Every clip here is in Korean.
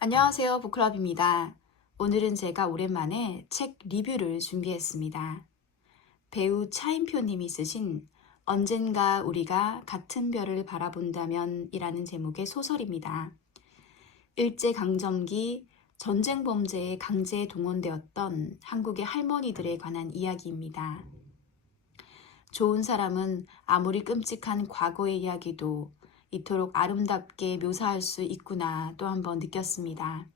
안녕하세요. 부클럽입니다. 오늘은 제가 오랜만에 책 리뷰를 준비했습니다. 배우 차인표님이 쓰신 언젠가 우리가 같은 별을 바라본다면 이라는 제목의 소설입니다. 일제강점기 전쟁 범죄에 강제에 동원되었던 한국의 할머니들에 관한 이야기입니다. 좋은 사람은 아무리 끔찍한 과거의 이야기도 이토록 아름답게 묘사할 수 있구나 또 한 번 느꼈습니다.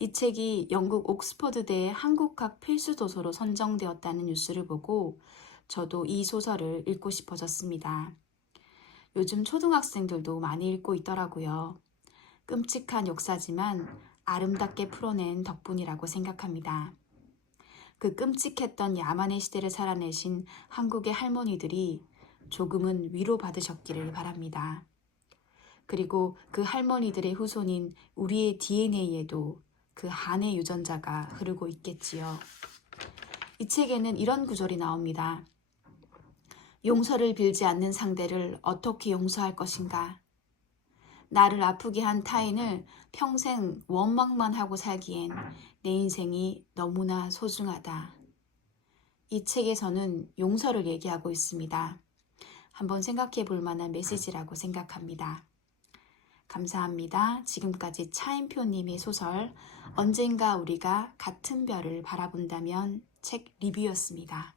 이 책이 영국 옥스퍼드대 한국학 필수 도서로 선정되었다는 뉴스를 보고 저도 이 소설을 읽고 싶어졌습니다. 요즘 초등학생들도 많이 읽고 있더라고요. 끔찍한 역사지만 아름답게 풀어낸 덕분이라고 생각합니다. 그 끔찍했던 야만의 시대를 살아내신 한국의 할머니들이 조금은 위로받으셨기를 바랍니다. 그리고 그 할머니들의 후손인 우리의 DNA에도 그 한의 유전자가 흐르고 있겠지요. 이 책에는 이런 구절이 나옵니다. 용서를 빌지 않는 상대를 어떻게 용서할 것인가? 나를 아프게 한 타인을 평생 원망만 하고 살기엔 내 인생이 너무나 소중하다. 이 책에서는 용서를 얘기하고 있습니다. 한번 생각해 볼 만한 메시지라고 생각합니다. 감사합니다. 지금까지 차인표님의 소설 언젠가 우리가 같은 별을 바라본다면 책 리뷰였습니다.